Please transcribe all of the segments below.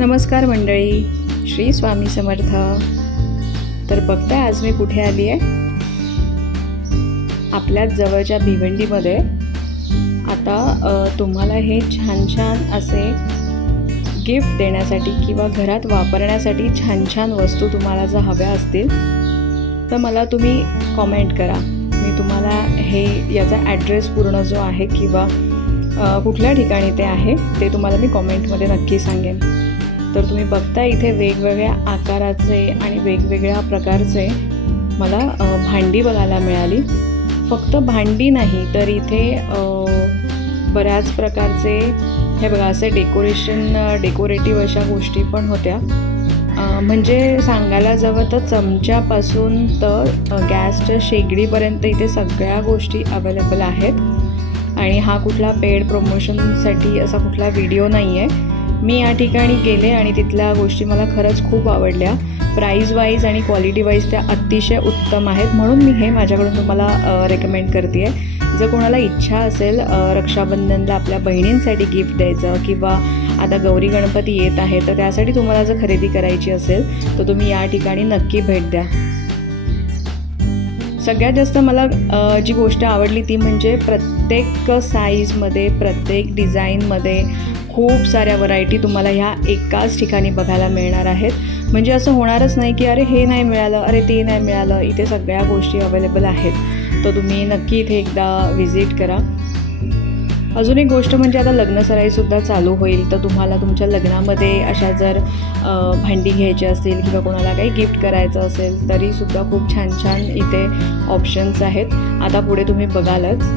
नमस्कार मंडळी, श्री स्वामी समर्थ. तर बघताय आज मी कुठे आली आहे. आपल्याच जवळच्या भिवंडीमध्ये. आता तुम्हाला हे छान छान असे गिफ्ट देण्यासाठी किंवा घरात वापरण्यासाठी छान छान वस्तू तुम्हाला जर हव्या असतील तर मला तुम्ही कॉमेंट करा. मी तुम्हाला हे याचा ॲड्रेस पूर्ण जो आहे किंवा कुठल्या ठिकाणी ते आहे ते तुम्हाला मी कॉमेंटमध्ये नक्की सांगेन. तर तुम्ही बघता इथे वेगवेगळ्या आकाराचे आणि वेगवेगळ्या प्रकारचे मला भांडी बघायला मिळाली. फक्त भांडी नाही तर इथे बऱ्याच प्रकारचे हे बघा असे डेकोरेटिव्ह अशा गोष्टी पण होत्या. म्हणजे सांगायला जावं तर चमच्यापासून तर गॅसच्या शेगडीपर्यंत इथे सगळ्या गोष्टी अवेलेबल आहेत. आणि हा कुठला पेड प्रमोशनसाठी असा कुठला व्हिडिओ नाही आहे. मी या ठिकाणी गेले आणि तिथल्या गोष्टी मला खरंच खूप आवडल्या. प्राईज वाईज आणि क्वालिटी वाईज त्या अतिशय उत्तम आहेत, म्हणून मी हे माझ्याकडून तुम्हाला रेकमेंड करते आहे. जर कोणाला इच्छा असेल रक्षाबंधनला आपल्या बहिणींसाठी गिफ्ट द्यायचं किंवा आता गौरी गणपती येत आहे तर त्यासाठी तुम्हाला जर खरेदी करायची असेल तर तुम्ही या ठिकाणी नक्की भेट द्या. सगळ्यात जास्त मला जी गोष्ट आवडली ती म्हणजे प्रत्येक साईजमध्ये प्रत्येक डिझाईनमध्ये खूप साऱ्या व्हरायटी तुम्हाला ह्या एकाच ठिकाणी बघायला मिळणार आहेत. म्हणजे असं होणारच नाही की अरे हे नाही मिळालं, अरे ते नाही मिळालं. इथे सगळ्या गोष्टी अवेलेबल आहेत. तर तुम्ही नक्की इथे एकदा व्हिजिट करा. अजून एक गोष्ट म्हणजे आता लग्नसराईसुद्धा चालू होईल, तर तुम्हाला तुमच्या लग्नामध्ये अशा जर भांडी घ्यायची असतील किंवा कोणाला काही गिफ्ट करायचं असेल तरीसुद्धा खूप छान छान इथे ऑप्शन्स आहेत. आता पुढे तुम्ही बघालच.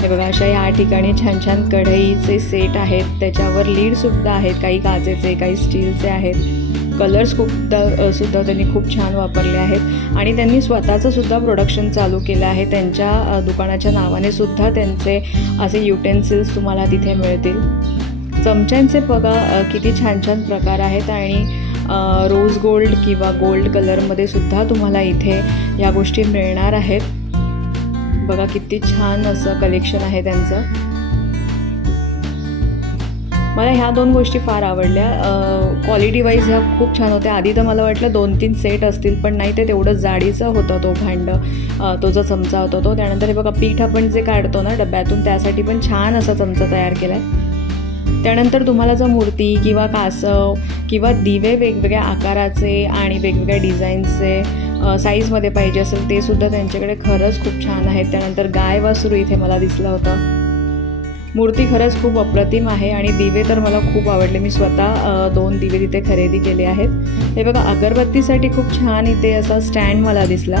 हे बघा अशा या ठिकाणी छान छान कढईचे सेट आहेत. त्याच्यावर लीडसुद्धा आहेत. काही काचेचे काही स्टीलचे आहेत. कलर्स सुद्धा त्यांनी खूप छान वापरले आहेत. आणि त्यांनी स्वतःचं सुद्धा प्रोडक्शन चालू केलं आहे. त्यांच्या दुकानाच्या नावाने सुद्धा त्यांचे असे युटेन्सिल्स तुम्हाला तिथे मिळतील. चमच्यांचे बघा किती छान छान प्रकार आहेत. आणि रोज गोल्ड किंवा गोल्ड कलरमध्ये सुद्धा तुम्हाला इथे या गोष्टी मिळणार आहेत. बघा किती छान असं कलेक्शन आहे त्यांचं. मला ह्या दोन गोष्टी फार आवडल्या. क्वालिटी वाईज ह्या खूप छान होत्या. आधी तर मला वाटलं 2-3 सेट असतील, पण नाही, ते तेवढं जाडीचं होतं तो तो जो चमचा होता तो. त्यानंतर हे बघा पीठ आपण जे काढतो ना डब्यातून त्यासाठी पण छान असा चमचा तयार केला आहे. त्यानंतर तुम्हाला जर मूर्ती किंवा कासव किंवा दिवे वेगवेगळ्या आकाराचे आणि वेगवेगळ्या डिझाईन्सचे साईजमध्ये पाहिजे असेल ते सुद्धा त्यांच्याकडे खरंच खूप छान आहेत. त्यानंतर गाय वासरू इथे मला दिसलं होतं. मूर्ती खरंच खूप अप्रतिम आहे. आणि दिवे तर मला खूप आवडले. मी स्वतः 2 दिवे तिथे खरेदी केले आहेत. हे बघा अगरबत्तीसाठी खूप छान इथे असा स्टँड मला दिसला.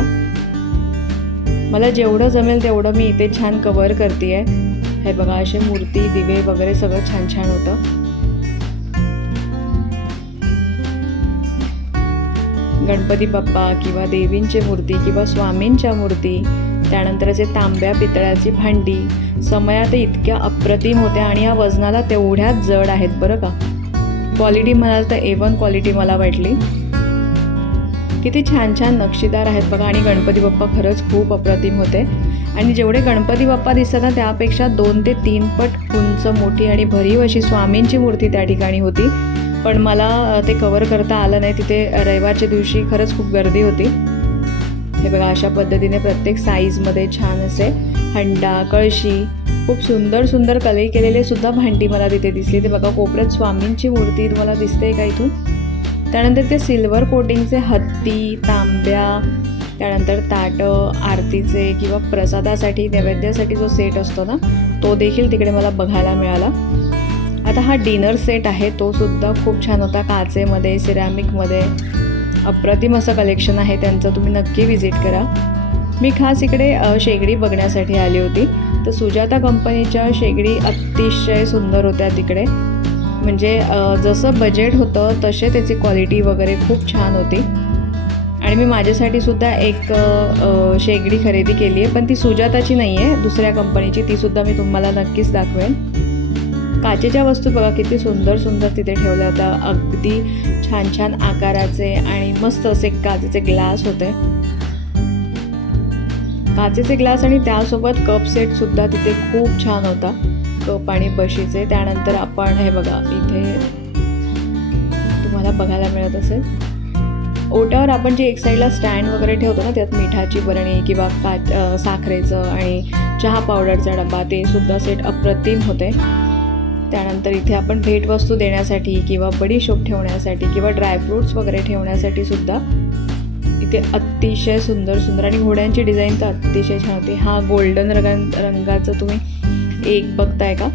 मला जेवढं जमेल तेवढं मी इथे छान कवर करते आहे. हे बघा असे मूर्ती दिवे वगैरे सगळं छान छान होतं. गणपती बाप्पा किंवा देवींची मूर्ती किंवा स्वामींच्या मूर्ती, त्यानंतर असे तांब्या पितळाची भांडी समयात इतक्या अप्रतिम होत्या आणि या वजनाला तेवढ्याच जड आहेत बरं का. क्वालिटी म्हणाल तर A1 क्वालिटी मला वाटली. किती छान छान नक्षीदार आहेत बघा. आणि गणपती बाप्पा खरंच खूप अप्रतिम होते. आणि जेवढे गणपती बाप्पा दिसतात ना त्यापेक्षा 2 ते 3 पट उंच मोठी आणि भरीव अशी स्वामींची मूर्ती त्या ठिकाणी होती. पण मला ते कवर करता आलं नाही. तिथे रविवारच्या दिवशी खरंच खूप गर्दी होती. हे बघा अशा पद्धतीने प्रत्येक साईजमध्ये छान असे हंडा कळशी खूप सुंदर सुंदर कलई केलेले सुद्धा भांडी मला तिथे दिसली. ते बघा कोपऱ्यात स्वामींची मूर्ती तुम्हाला दिसते का इथून. त्यानंतर ते सिल्वर कोटिंगचे हत्ती तांब्या, त्यानंतर ताटं आरतीचे किंवा प्रसादासाठी नैवेद्यासाठी जो सेट असतो ना तो देखील तिकडे मला बघायला मिळाला. आता हा डिनर सेट आहे तो सुद्धा खूप छान होता. काचेमध्ये सिरॅमिकमध्ये अप्रतिम असं कलेक्शन आहे त्यांचं. तुम्ही नक्की व्हिजिट करा. मी खास इकडे शेगडी बघण्यासाठी आली होती. तर सुजाता कंपनीच्या शेगडी अतिशय सुंदर होत्या तिकडे. म्हणजे जसं बजेट होतं तसे त्याची क्वालिटी वगैरे खूप छान होती. आणि मी माझ्यासाठी सुद्धा एक शेगडी खरेदी केली आहे, पण ती सुजाताची नाही आहे, दुसऱ्या कंपनीची. तीसुद्धा मी तुम्हाला नक्कीच दाखवेन. काचेच्या वस्तू बघा किती सुंदर सुंदर तिथे ठेवल्या होत्या. अगदी छान छान आकाराचे आणि मस्त असे काचेचे ग्लास होते. काचेचे ग्लास आणि त्यासोबत कप सेटसुद्धा तिथे खूप छान होता, कप आणि बशीचे. त्यानंतर आपण हे बघा इथे तुम्हाला बघायला मिळत असेल, ओट्यावर आपण जे एक साईडला स्टँड वगैरे ठेवतो ना, त्यात मिठाची बरणी किंवा साखरेचं आणि चहा पावडरचा डबा, ते सुद्धा सेट अप्रतिम होते. त्यानंतर इथे आपण भेटवस्तू देण्यासाठी किंवा बडीशोप ठेवण्यासाठी किंवा ड्रायफ्रूट्स वगैरे ठेवण्यासाठी सुद्धा इथे अतिशय सुंदर सुंदर आणि घोड्यांची डिझाईन तर अतिशय छान होती. हा गोल्डन रंगाचं तुम्ही एक बघताय का,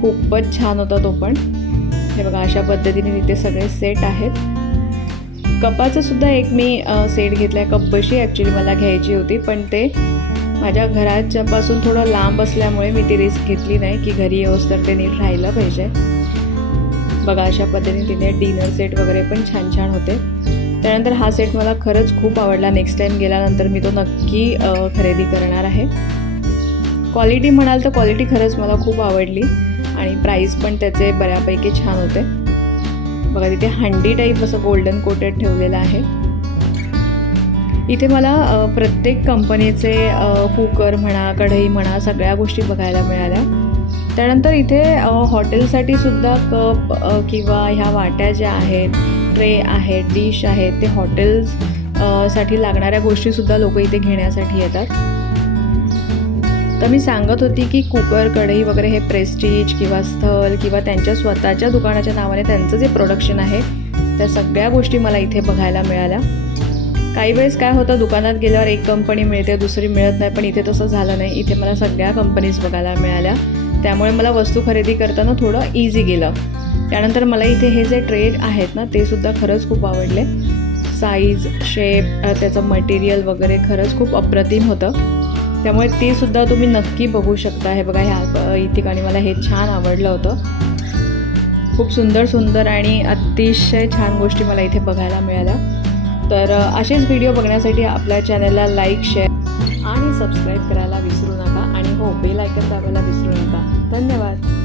खूपच छान होता तो पण. हे बघा अशा पद्धतीने तिथे सगळे सेट आहेत. कपाचं सुद्धा एक मी सेट घेतला आहे. कप बशी ॲक्च्युली मला घ्यायची होती, पण ते माझ्या घराच्यापासून थोडं लांब असल्यामुळे मी ती रिस्क घेतली नाही की घरी येऊस तर ते नीट राहिलं पाहिजे. बघा अशा पद्धतीने तिथे डिनर सेट वगैरे पण छान छान होते. त्यानंतर हा सेट मला खरंच खूप आवडला. नेक्स्ट टाईम गेल्यानंतर मी तो नक्की खरेदी करणार आहे. क्वालिटी म्हणाल तर क्वालिटी खरंच मला खूप आवडली आणि प्राईस पण त्याचे बऱ्यापैकी छान होते. बघा तिथे हंडी टाईप असं गोल्डन कोटेड ठेवलेलं आहे. इथे मला प्रत्येक कंपनीचे कुकर म्हणा, कढई म्हणा, सगळ्या गोष्टी बघायला मिळाल्या. त्यानंतर इथे हॉटेलसाठी सुद्धा कप किंवा ह्या वाट्या ज्या आहेत, ट्रे आहेत, डिश आहेत, ते हॉटेल्स साठी लागणाऱ्या गोष्टीसुद्धा लोक इथे घेण्यासाठी येतात. तर मी सांगत होती की कुकर, कढई वगैरे हे प्रेस्टीज किंवा स्थल किंवा त्यांच्या स्वतःच्या दुकानाच्या नावाने त्यांचं जे प्रोडक्शन आहे त्या सगळ्या गोष्टी मला इथे बघायला मिळाल्या. काही वेळेस काय होतं, दुकानात गेल्यावर एक कंपनी मिळते, दुसरी मिळत नाही, पण इथे तसं झालं नाही. इथे मला सगळ्या कंपनीज बघायला मिळाल्या, त्यामुळे मला वस्तू खरेदी करताना थोडं इझी गेलं. त्यानंतर मला इथे हे जे ट्रे आहेत ना, ते सुद्धा खरंच खूप आवडले. साईज, शेप, त्याचं मटेरियल वगैरे खरंच खूप अप्रतिम होतं, त्यामुळे ते सुद्धा तुम्ही नक्की बघू शकता. हे बघा ह्या ठिकाणी मला हे छान आवडलं होतं. खूप सुंदर सुंदर आणि अतिशय छान गोष्टी मला इथे बघायला मिळाल्या. तर असेच व्हिडिओ बघण्यासाठी आपल्या चॅनलला लाईक, शेअर आणि सबस्क्राईब करायला विसरू नका आणि हो, बेल आयकॉन दाबायला विसरू नका. धन्यवाद.